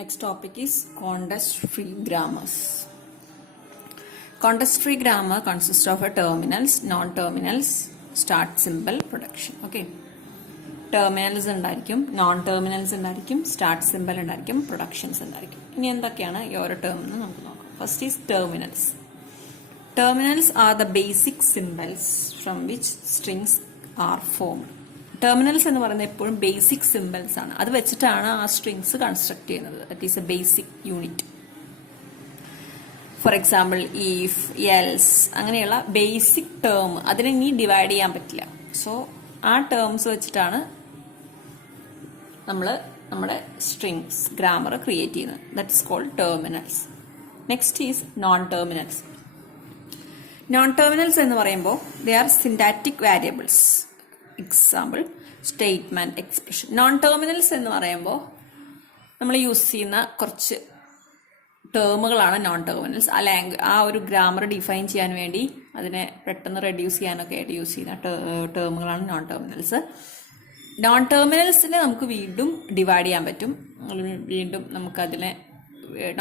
Next topic is context-free grammars. Context-free grammar consists of a terminals, non-terminals, start symbol, production. Okay. Terminals ഉണ്ടായിരിക്കും, non-terminals ഉണ്ടായിരിക്കും, start symbol ഉണ്ടായിരിക്കും, productions ഉണ്ടായിരിക്കും. ഇനി എന്തൊക്കെയാണ് ഈ ഓരോ ടേം എന്ന് നമുക്ക് നോക്കാം. First is terminals. Terminals are the basic symbols from which strings are formed. Terminals എന്ന് പറയുന്നത് എപ്പോഴും ബേസിക് സിമ്പിൾസ് ആണ്. അത് വെച്ചിട്ടാണ് ആ സ്ട്രിങ്സ് കൺസ്ട്രക്ട് ചെയ്യുന്നത്. That is A basic unit. For example if, else അങ്ങനെയുള്ള ബേസിക് ടേം അതിനെ ഇനി ഡിവൈഡ് ചെയ്യാൻ പറ്റില്ല. സോ ആ ടേംസ് വെച്ചിട്ടാണ് നമ്മൾ നമ്മുടെ സ്ട്രിങ്സ് ഗ്രാമർ ക്രിയേറ്റ് ചെയ്യുന്നത്. That is called terminals. Next is non terminals. Non terminals എന്ന് പറയുമ്പോൾ they are syntactic variables. Example statement, expression. Non terminals എന്ന് പറയുമ്പോൾ നമ്മൾ യൂസ് ചെയ്യുന്ന കുറച്ച് ടേമുകളാണ് നോൺ ടെർമിനൽസ്. ആ ഒരു ഗ്രാമർ ഡിഫൈൻ ചെയ്യാൻ വേണ്ടി അതിനെ പെട്ടെന്ന് റെഡ്യൂസ് ചെയ്യാനൊക്കെ ആയിട്ട് യൂസ് ചെയ്യുന്ന ടേമുകളാണ് നോൺ ടെർമിനൽസ്. നോൺ ടെർമിനൽസിനെ നമുക്ക് വീണ്ടും ഡിവൈഡ് ചെയ്യാൻ പറ്റും. വീണ്ടും നമുക്കതിനെ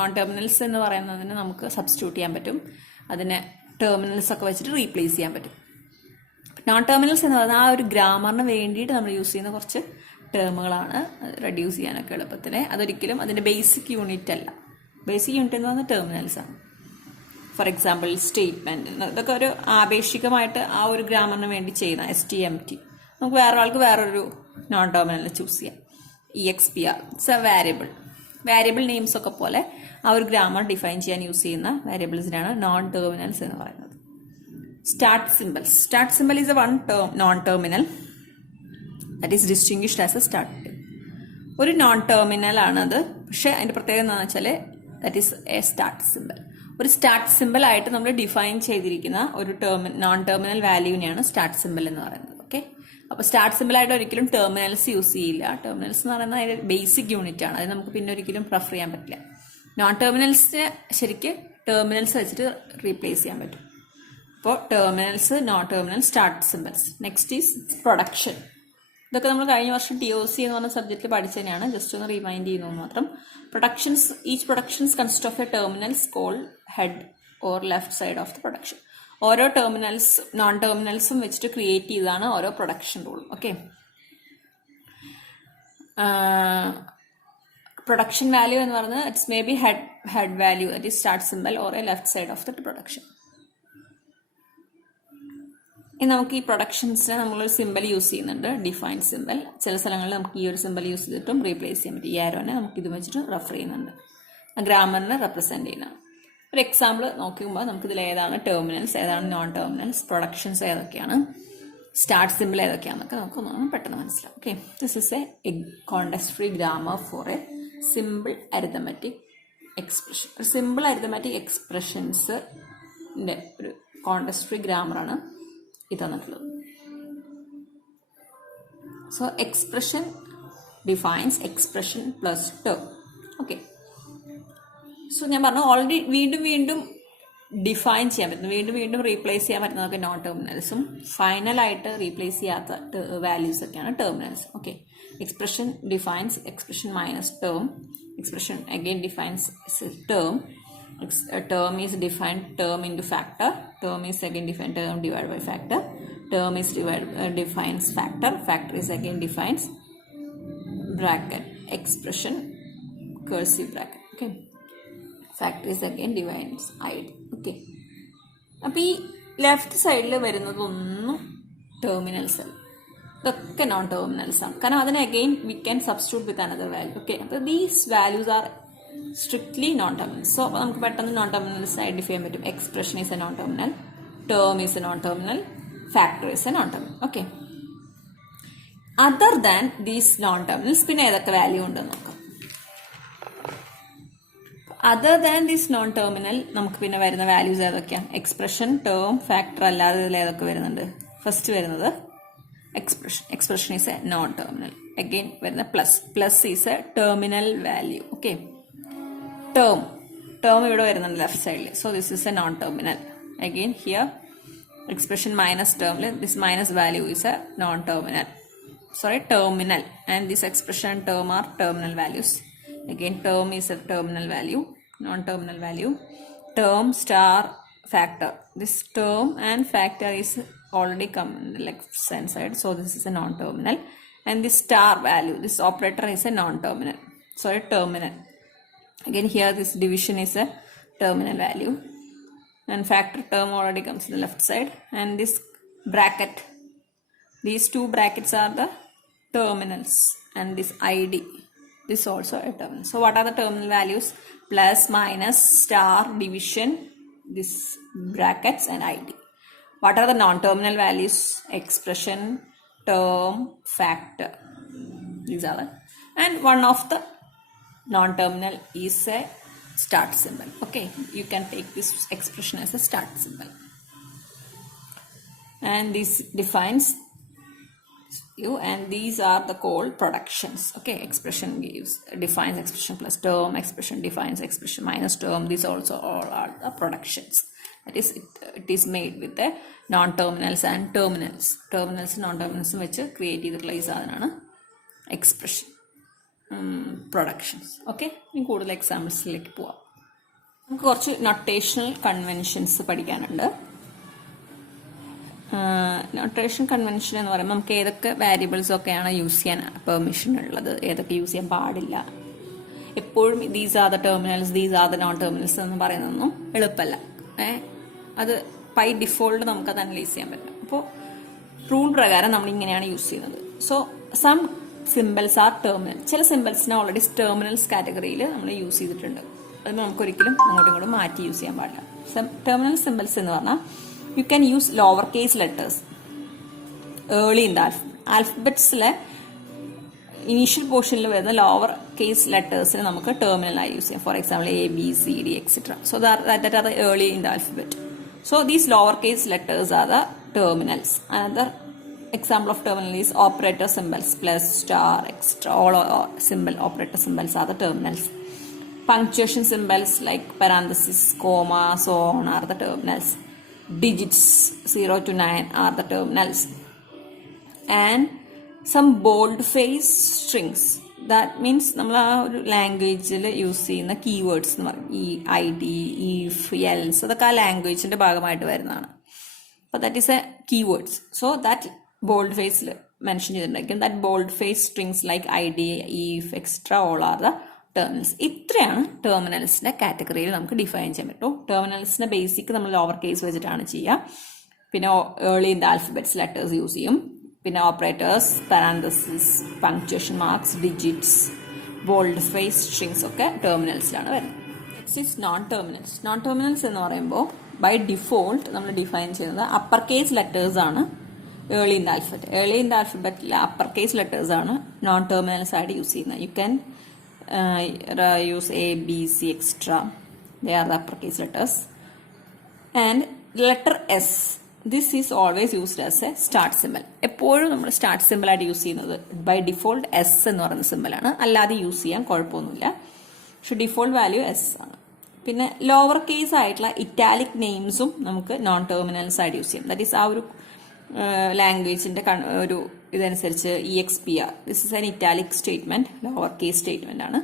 നോൺ ടെർമിനൽസ് എന്ന് പറയുന്നതിന് നമുക്ക് സബ്സ്റ്റിറ്റ്യൂട്ട് ചെയ്യാൻ പറ്റും. അതിനെ ടെർമിനൽസ് ഒക്കെ വെച്ചിട്ട് റീപ്ലേസ് ചെയ്യാൻ പറ്റും. നോൺ ടെർമിനൽസ് എന്ന് പറയുന്നത് ആ ഒരു ഗ്രാമറിന് വേണ്ടിയിട്ട് നമ്മൾ യൂസ് ചെയ്യുന്ന കുറച്ച് ടേമുകളാണ് റെഡ്യൂസ് ചെയ്യാനൊക്കെ എളുപ്പത്തിന്. അതൊരിക്കലും അതിൻ്റെ ബേസിക് യൂണിറ്റ് അല്ല. ബേസിക് യൂണിറ്റ് എന്ന് പറയുന്നത് ടെർമിനൽസ് ആണ്. ഫോർ എക്സാമ്പിൾ സ്റ്റേറ്റ്മെന്റ്, ഇതൊക്കെ ഒരു ആപേക്ഷികമായിട്ട് ആ ഒരു ഗ്രാമറിന് വേണ്ടി ചെയ്യുന്ന STMT. നമുക്ക് വേറെ ആൾക്ക് വേറൊരു നോൺ ടെർമിനൽ ചൂസ് ചെയ്യാം. EXPR, it's A variable. Variable names ഒക്കെ പോലെ ആ ഒരു ഗ്രാമർ ഡിഫൈൻ ചെയ്യാൻ യൂസ് ചെയ്യുന്ന വാരിയബിൾസിനാണ് നോൺ ടെർമിനൽസ് എന്ന് പറയുന്നത്. Start symbols. Start symbol is a non-terminal that is distinguished as a start. ഒരു നോൺ ടെർമിനൽ ആണത്. പക്ഷെ അതിന്റെ പ്രത്യേകത എന്താണെന്ന് വെച്ചാൽ that is A start simple. ഒരു സ്റ്റാർട്ട് സിമ്പിൾ ആയിട്ട് നമ്മൾ ഡിഫൈൻ ചെയ്തിരിക്കുന്ന ഒരു നോൺ ടെർമിനൽ വാല്യൂവിനെയാണ് സ്റ്റാർട്ട് സിമ്പിൾ എന്ന് പറയുന്നത്. ഓക്കെ. അപ്പോൾ സ്റ്റാർട്ട് സിമ്പിൾ ആയിട്ട് ഒരിക്കലും ടെർമിനൽസ് യൂസ് ചെയ്യില്ല. ടെർമിനൽസ് എന്ന് പറയുന്നത് അതിന്റെ ബേസിക് യൂണിറ്റ് ആണ്. അത് നമുക്ക് പിന്നെ ഒരിക്കലും പ്രിഫർ ചെയ്യാൻ പറ്റില്ല. നോൺ ടെർമിനൽസിനെ ശരിക്ക് ടെർമിനൽസ് വെച്ചിട്ട് റീപ്ലേസ് ചെയ്യാൻ പറ്റും. അപ്പോൾ terminals, non terminal, start symbols. Next is production. ഇതൊക്കെ നമ്മൾ കഴിഞ്ഞ വർഷം TOC എന്ന് പറഞ്ഞ സബ്ജക്റ്റിൽ പഠിച്ചതിനാണ്. ജസ്റ്റ് ഒന്ന് റിമൈൻഡ് ചെയ്യുന്നത് മാത്രം. Productions, each productions consist of a terminals called head or left side of the production. ഓരോ ടെർമിനൽസ്, നോൺ ടെർമിനൽസും വെച്ചിട്ട് ക്രിയേറ്റ് ചെയ്തതാണ് ഓരോ പ്രൊഡക്ഷൻ റൂളും. ഓക്കെ. പ്രൊഡക്ഷൻ വാല്യൂ എന്ന് പറയുന്നത് it's may be head value, that is start symbol, or a left side of the production. ഇനി നമുക്ക് ഈ പ്രൊഡക്ഷൻസിന് നമ്മളൊരു സിമ്പിൾ യൂസ് ചെയ്യുന്നുണ്ട്, ഡിഫൈൻ സിമ്പിൾ. ചില സ്ഥലങ്ങളിൽ നമുക്ക് ഈ ഒരു സിമ്പിൾ യൂസ് ചെയ്തിട്ടും റീപ്ലേസ് ചെയ്യാൻ പറ്റും. ഈ ആരോനെ നമുക്ക് ഇത് വെച്ചിട്ട് റെഫർ ചെയ്യുന്നുണ്ട്. ഗ്രാമറിനെ റെപ്രസെന്റ് ചെയ്യുന്നതാണ്. ഒരു എക്സാമ്പിൾ നോക്കുമ്പോൾ നമുക്കിതിൽ ഏതാണ് ടെർമിനൽസ്, ഏതാണ് നോൺ ടെർമിനൽസ്, പ്രൊഡക്ഷൻസ് ഏതൊക്കെയാണ്, സ്റ്റാർട്ട് സിമ്പിൾ ഏതൊക്കെയാണെന്നൊക്കെ നമുക്ക് പെട്ടെന്ന് മനസ്സിലാവും. Okay. This is a context free grammar for a simple arithmetic expression. ഒരു സിമ്പിൾ അരിത്തമെറ്റിക് എക്സ്പ്രഷൻസിന്റെ ഒരു കോണ്ടെക്സ്റ്റ് ഫ്രീ ഗ്രാമറാണ് ഇത് തന്നിട്ടുള്ളത്. So expression defines expression plus term. Okay. So ഞാൻ പറഞ്ഞു ഓൾറെഡി വീണ്ടും ഡിഫൈൻ ചെയ്യാൻ പറ്റുന്നു, വീണ്ടും റീപ്ലേസ് ചെയ്യാൻ പറ്റുന്നതൊക്കെ നോൺ ടെർമിനൽസും ഫൈനലായിട്ട് റീപ്ലേസ് ചെയ്യാത്ത വാല്യൂസ് ഒക്കെയാണ് terminals. Okay. Expression defines expression minus term. Expression again defines term. Term is defined term into factor. Term is again defined term divided by factor. Term is defines factor. Factor is again defines bracket. Expression cursive bracket. Okay. Factor is again defines id. Okay. അപ്പോൾ ഈ left സൈഡിൽ വരുന്നതൊന്നും terminals അല്ല, ഇതൊക്കെ non terminals ആണ്. കാരണം അതിനെ again we can substitute with another value. Okay. അപ്പോൾ these values are strictly non terminals. So അപ്പോൾ നമുക്ക് പെട്ടെന്ന് നോൺ ടെർമിനൽസ് ഐഡന്റിഫൈ ചെയ്യാൻ പറ്റും. Expression is a non terminal, term is a non terminal, factor is a non terminal. Okay. Other than these non terminals പിന്നെ ഏതൊക്കെ value ഉണ്ടെന്ന് നോക്കാം. Other than these non terminal നമുക്ക് പിന്നെ വരുന്ന വാല്യൂസ് ഏതൊക്കെയാണ്? എക്സ്പ്രഷൻ, ടേം, ഫാക്ടർ അല്ലാതെ ഇതിൽ ഏതൊക്കെ വരുന്നുണ്ട്? ഫസ്റ്റ് വരുന്നത് expression. Expression is a non terminal. Again വരുന്ന plus is a terminal value. Okay. Term ഇവിടെ വരുന്നുണ്ട് ലെഫ്റ്റ് സൈഡിൽ. So this is a non terminal. Again here expression minus ടേമിൽ this minus value is a non terminal. terminal, and this expression term are terminal values. Again, term is a terminal value, non-terminal value. Term star factor. This term and factor is already come in the left hand side, so this is a non-terminal. And this star value, this operator is a non-terminal. Sorry, terminal. Again, here this division is a terminal value. And factor term already comes to the left side. And this bracket, these two brackets are the terminals. And this ID, this also a terminal. So what are the terminal values? Plus, minus, star, division, this brackets and ID. What are the non-terminal values? Expression, term, factor. These are the, and one of the non-terminal is a start symbol. Okay, you can take this expression as a start symbol. And this defines you, and these are the called productions. Okay, expression defines expression plus term, expression defines expression minus term. These also all are the productions. That is, it is made with the non-terminals and terminals. Terminals non-terminals which create ചെയ്തിട്ടുള്ള ഈ സാധനമാണ് expression productions. Okay, ഇനി കൂടുതൽ എക്സാമ്പിൾസിലേക്ക് പോവാം. നമുക്ക് കുറച്ച് notational conventions പഠിക്കാനുണ്ട്. Notation convention എന്ന് പറയുമ്പോൾ നമുക്ക് ഏതൊക്കെ വാരിയബിൾസ് ഒക്കെയാണ് യൂസ് ചെയ്യാൻ പെർമിഷൻ ഉള്ളത്, ഏതൊക്കെ യൂസ് ചെയ്യാൻ പാടില്ല. എപ്പോഴും these are the terminals, these are the non terminals എന്ന് പറയുന്നതൊന്നും എളുപ്പമല്ല. അത് ബൈ ഡിഫോൾട്ട് നമുക്കത് അനലൈസ് ചെയ്യാൻ പറ്റും. അപ്പോൾ റൂൾ പ്രകാരം നമ്മൾ ഇങ്ങനെയാണ് യൂസ് ചെയ്യുന്നത്. So some symbols are terminal. ചില സിമ്പിൾസിനെ ഓൾറെഡി ടെർമിനൽസ് കാറ്റഗറിയിൽ നമ്മൾ യൂസ് ചെയ്തിട്ടുണ്ട്. അത് നമുക്കൊരിക്കലും അങ്ങോട്ടും ഇങ്ങോട്ടും മാറ്റി യൂസ് ചെയ്യാൻ പാടില്ല. ടെർമിനൽ സിമ്പിൾസ് എന്ന് പറഞ്ഞാൽ you can use lower case letters early in the alphabetsile initial portion il varuna lower case letters ne namukku terminal ayi use cheyam. For example, A, B, C, D, etc. So that are the early in the alphabet. So these lower case letters are the terminals. Another example of terminal is operator symbols, plus, star, etc. All symbol operator symbols are the terminals. Punctuation symbols like parenthesis, comma, so on are the terminals. Digits 0 to 9 are the terminals. And some bold-faced strings. That means നമ്മൾ ആ ഒരു ലാംഗ്വേജിൽ use ചെയ്യുന്ന keywords എന്ന് പറയും. ഈ ID, if, else അതൊക്കെ ആ ലാംഗ്വേജിന്റെ ഭാഗമായിട്ട് വരുന്നതാണ്. അപ്പോൾ that is a keywords. So that bold ഫേസിൽ മെൻഷൻ ചെയ്തിട്ടുണ്ടായിരിക്കും. That bold face strings like ID, if, extra all are the terminals. ഇത്രയാണ് ടെർമിനൽസിന്റെ കാറ്റഗറിയിൽ നമുക്ക് ഡിഫൈൻ ചെയ്യാൻ പറ്റും. ടെർമിനൽസിന്റെ ബേസിക് നമ്മൾ ലോവർ കേസ് വെച്ചിട്ടാണ് ചെയ്യുക. പിന്നെ early in the alphabets letters use ചെയ്യും. പിന്നെ operators, parenthesis, punctuation marks, digits, bold face strings ഒക്കെ ടെർമിനൽസിലാണ് വരുന്നത്. Next is non terminals. Non terminals എന്ന് പറയുമ്പോൾ ബൈ ഡിഫോൾട്ട് നമ്മൾ ഡിഫൈൻ ചെയ്യുന്നത് അപ്പർ കേസ് ലെറ്റേഴ്സ് ആണ്. Early in the alphabet, early in the ആൽഫബറ്റിലെ അപ്പർ കേസ് ലെറ്റേഴ്സ് ആണ് നോൺ ടെർമിനൽസ് ആയിട്ട് യൂസ് ചെയ്യുന്നത്. You can use A, B, C, etc. They are the uppercase letters. And letter S, this is always used as a start symbol. എപ്പോഴും നമ്മൾ start simple ആയിട്ട് use ചെയ്യുന്നത് by default S എന്ന് പറയുന്ന സിമ്പിളാണ്. അല്ലാതെ യൂസ് ചെയ്യാൻ കുഴപ്പമൊന്നുമില്ല. പക്ഷെ ഡിഫോൾട്ട് വാല്യൂ S ആണ്. പിന്നെ ലോവർ കേസ് ആയിട്ടുള്ള ഇറ്റാലിക് നെയിംസും നമുക്ക് നോൺ ടെർമിനൽസ് ആയിട്ട് യൂസ് ചെയ്യാം. ദാറ്റ് ഈസ് ആ ഒരു ലാംഗ്വേജിന്റെ ഒരു ഇതനുസരിച്ച് EXPR, this is an italic statement, lower case statement ആണ്.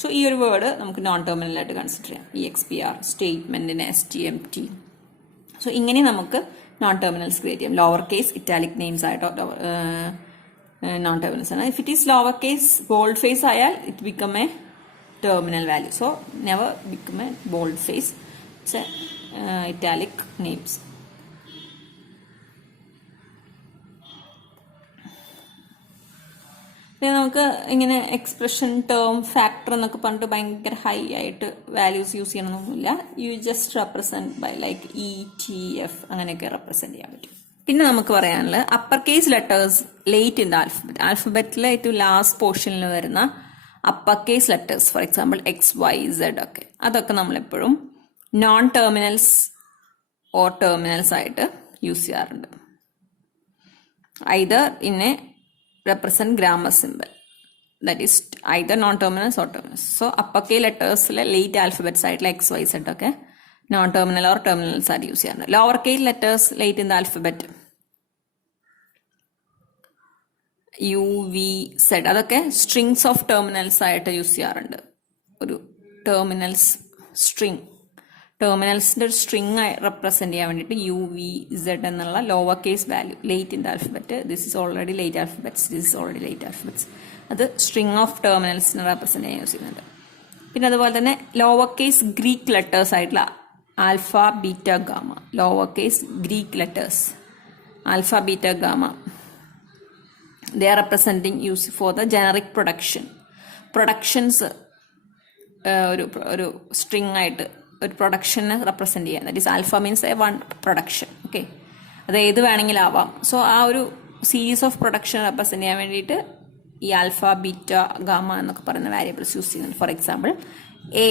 സോ ഈ ഒരു വേർഡ് നമുക്ക് നോൺ ടെർമിനൽ ആയിട്ട് കൺസിഡർ ചെയ്യാം. EXPR സ്റ്റേറ്റ്മെന്റിന് STMT. സോ ഇങ്ങനെ നമുക്ക് നോൺ ടെർമിനൽസ് ക്രിയേറ്റ് ചെയ്യാം. ലോവർ കേസ് ഇറ്റാലിക് നെയിംസ് ആയിട്ടോ നോൺ ടെർമിനൽസ് ആണ്. If it is lower case bold face ആയാൽ it become A terminal value. So never become a bold face. It's a italic names. പിന്നെ നമുക്ക് ഇങ്ങനെ expression, term, factor എന്നൊക്കെ പറഞ്ഞിട്ട് ഭയങ്കര high ആയിട്ട് വാല്യൂസ് യൂസ് ചെയ്യണമെന്നൊന്നുമില്ല. You just represent by like ETF അങ്ങനെയൊക്കെ റെപ്രസെന്റ് ചെയ്യാൻ പറ്റും. പിന്നെ നമുക്ക് പറയാനുള്ളത് upper case letters late in the alphabet. ആൽഫബറ്റിലെ ഏറ്റവും ലാസ്റ്റ് പോർഷനിൽ വരുന്ന upper case letters, for example XYZ ഒക്കെ, അതൊക്കെ നമ്മളെപ്പോഴും നോൺ ടെർമിനൽസ് ഓർ ടെർമിനൽസ് ആയിട്ട് യൂസ് ചെയ്യാറുണ്ട്. Either in a represent grammar symbol, that is either non-terminals or terminals. So upper K letters late alphabets ആയിട്ടുള്ള XYZ ഒക്കെ non terminal or terminals ആയിട്ട് use ചെയ്യാറുണ്ട്. Lower K letters late in the alphabet UVZ അതൊക്കെ strings of terminals ആയിട്ട് use ചെയ്യാറുണ്ട്. ഒരു ടെർമിനൽസിൻ്റെ ഒരു string represent ചെയ്യാൻ വേണ്ടിയിട്ട് UVZ എന്നുള്ള lower case value, late in the alphabet, this is already late alphabets, this is already late alphabets, അത് string of ടെർമിനൽസിനെ represent ചെയ്യാൻ യൂസ് ചെയ്യുന്നുണ്ട്. പിന്നെ അതുപോലെ തന്നെ ലോവർ കേസ് ഗ്രീക്ക് ലെറ്റേഴ്സ് ആയിട്ടുള്ള alpha, beta, gamma, lower case Greek letters alpha, beta, gamma, they are representing use for the generic productions ഒരു string ആയിട്ട് ഒരു പ്രൊഡക്ഷനെ റെപ്രസെൻറ്റ് ചെയ്യാൻ, that is alpha means A one production. Okay, അത് ഏത് വേണമെങ്കിലും ആവാം. So ആ ഒരു സീരീസ് ഓഫ് പ്രൊഡക്ഷൻ റെപ്രസെൻറ്റ് ചെയ്യാൻ വേണ്ടിയിട്ട് ഈ ആൽഫ, ബീറ്റ, ഗാമ എന്നൊക്കെ പറയുന്ന വാരിയബിൾസ് യൂസ് ചെയ്യുന്നുണ്ട്. For example, A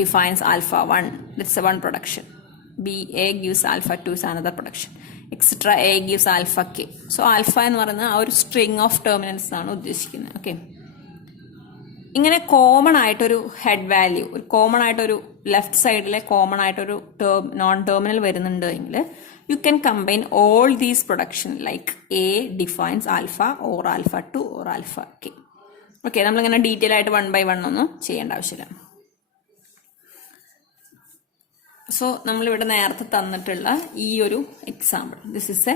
defines alpha 1, that's a one production. A gives alpha 2 is another production, etc. A gives alpha k. So alpha എന്ന് പറയുന്ന ആ ഒരു സ്ട്രിങ് ഓഫ് ടെർമിനൽസ് ആണ് ഉദ്ദേശിക്കുന്നത്. ഓക്കെ, ഇങ്ങനെ കോമൺ ആയിട്ടൊരു ഹെഡ് വാല്യൂ, ഒരു കോമൺ ആയിട്ടൊരു ലെഫ്റ്റ് സൈഡിലെ കോമൺ ആയിട്ടൊരു നോൺ ടെർമിനൽ വരുന്നുണ്ട് എങ്കിൽ you can combine all these production like A defines alpha or alpha 2 or alpha k. Okay, നമ്മളിങ്ങനെ ഡീറ്റെയിൽ ആയിട്ട് 1 by 1 ഒന്നും ചെയ്യേണ്ട ആവശ്യമില്ല. സോ നമ്മളിവിടെ നേരത്തെ തന്നിട്ടുള്ള ഈ ഒരു example, this is a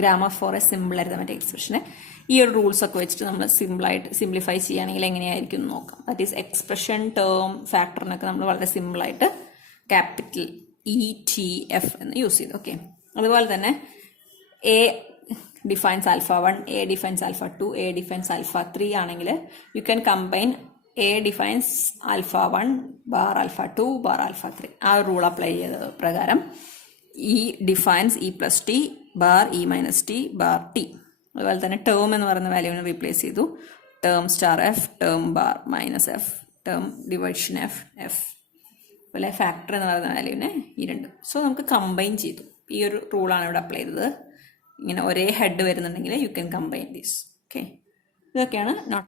grammar for a simple arithmetic എക്സ്പ്രഷനെ ഈ ഒരു റൂൾസ് ഒക്കെ വെച്ചിട്ട് നമ്മൾ സിംപ്ലിഫൈ ചെയ്യുകയാണെങ്കിൽ എങ്ങനെയായിരിക്കും നോക്കാം. ദാറ്റ് ഈസ് എക്സ്പ്രഷൻ, ടേം, ഫാക്ടറിനൊക്കെ നമ്മൾ വളരെ സിമ്പിളായിട്ട് ക്യാപിറ്റൽ ETF എന്ന് യൂസ് ചെയ്തു. ഓക്കെ, അതുപോലെ തന്നെ A defines alpha 1, A defines alpha 2, A defines alpha 3 ആണെങ്കിൽ you can combine A defines alpha 1 bar alpha 2 bar alpha 3. ആ ഒരു റൂൾ അപ്ലൈ ചെയ്ത പ്രകാരം E defines E plus T bar E minus T bar T. അതുപോലെ തന്നെ term എന്ന് പറയുന്ന വാല്യൂവിനെ replace ചെയ്തു, term star F, term bar minus F, term division F. അതുപോലെ ഫാക്ടർ എന്ന് പറയുന്ന വാല്യൂവിനെ ഈ രണ്ട്. സോ നമുക്ക് കമ്പൈൻ ചെയ്തു. ഈ ഒരു റൂളാണ് ഇവിടെ അപ്ലൈ ചെയ്തത്. ഇങ്ങനെ ഒരേ ഹെഡ് വരുന്നുണ്ടെങ്കിൽ you can combine these. Okay, ഇതൊക്കെയാണ് നോട്ട്